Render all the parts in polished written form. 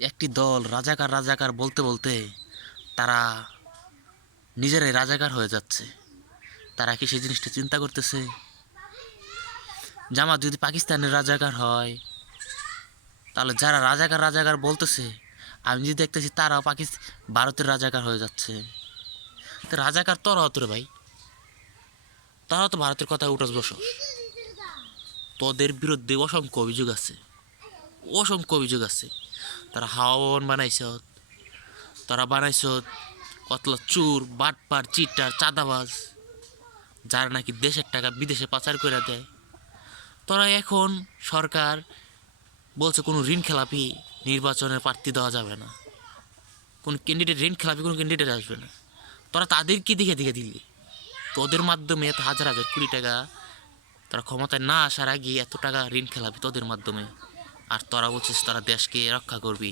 একটি দল রাজাকার রাজাকার বলতে বলতে তারা নিজেরাই রাজাকার হয়ে যাচ্ছে। তারা কি সেই জিনিসটা চিন্তা করতেছে? জামাত যদি পাকিস্তানের রাজাকার হয়, তাহলে যারা রাজাকার রাজাকার বলতেছে, আমি যদি দেখতেছি তারাও ভারতের রাজাকার হয়ে যাচ্ছে। তো রাজাকার তোরাও তো রে ভাই, তারাও তো ভারতের কথা উঠস বসস। তোদের বিরুদ্ধে অসংখ্য অভিযোগ আছে, অসংখ্য অভিযোগ আছে। তারা হাওয়া ভবন বানাইছ, তারা বানাইছ কতলা চুর, বাটপার, চিটার, চাঁদাবাজ, যারা নাকি দেশের টাকা বিদেশে পাচার করে দেয়। তোরা এখন সরকার বলছে কোনো ঋণ খেলাপি নির্বাচনের প্রার্থী দেওয়া যাবে না, কোন ক্যান্ডিডেট ঋণ খেলাপি কোনো ক্যান্ডিডেট আসবে না। তোরা তাদেরকে দিকে দিকে দিলি, তোদের মাধ্যমে এত হাজার হাজার কোটি টাকা, তারা ক্ষমতায় না আসার আগে এত টাকা ঋণ খেলাপি তোদের মাধ্যমে। আর তোরা বলছিস তারা দেশকে রক্ষা করবি,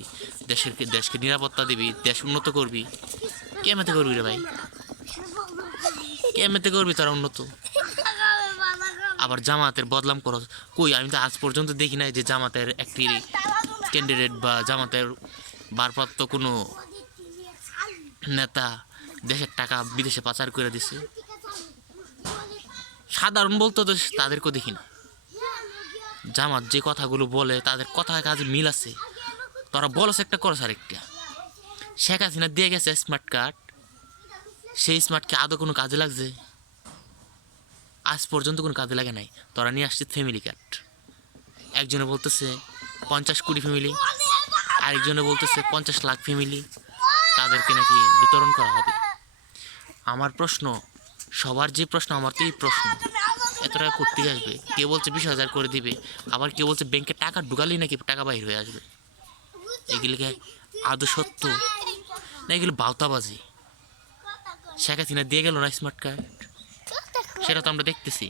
দেশকে নিরাপত্তা দিবি, দেশ উন্নত করবি। কেমতে করবি রে ভাই, কেমতে করবি তারা উন্নত? আবার জামাতের বদনাম করো। কই, আমি তো আজ পর্যন্ত দেখি নাই যে জামাতের একটি ক্যান্ডিডেট বা জামাতের ভারপ্রাপ্ত কোনো নেতা দেশের টাকা বিদেশে পাচার করে দিছে। সাধারণ বলতে তো তাদেরকেও দেখি না। জামাত যে কথাগুলো বলে তাদের কথা কাজে মিল আছে। তোরা বলস একটা, করস আরেকটা। শেখ হাসিনা দিয়ে গেছে স্মার্ট কার্ড, সেই স্মার্ট কি আদৌ কোনো কাজে লাগছে? আজ পর্যন্ত কোনো কাজে লাগে নাই। তোরা নিয়ে আসছিস ফ্যামিলি কার্ড। একজনে বলতেছে 50 কোটি ফ্যামিলি, আরেকজনে বলতেছে 50 লাখ ফ্যামিলি, তাদেরকে নাকি বিতরণ করা হবে। আমার প্রশ্ন, সবার যে প্রশ্ন, আমার তো এই প্রশ্ন, এত টাকা করতে আসবে? কেউ বলছে 20,000 করে দিবে, আবার কেউ বলছে ব্যাংকে টাকা ঢুকালেই নাকি টাকা বাইর হয়ে আসবে। এগুলিকে আদৌ সত্য না এগুলো বাউতাবাজি? শেখ হাসিনা দিয়ে গেল না স্মার্ট কার্ড, সেটা তো আমরা দেখতেছি।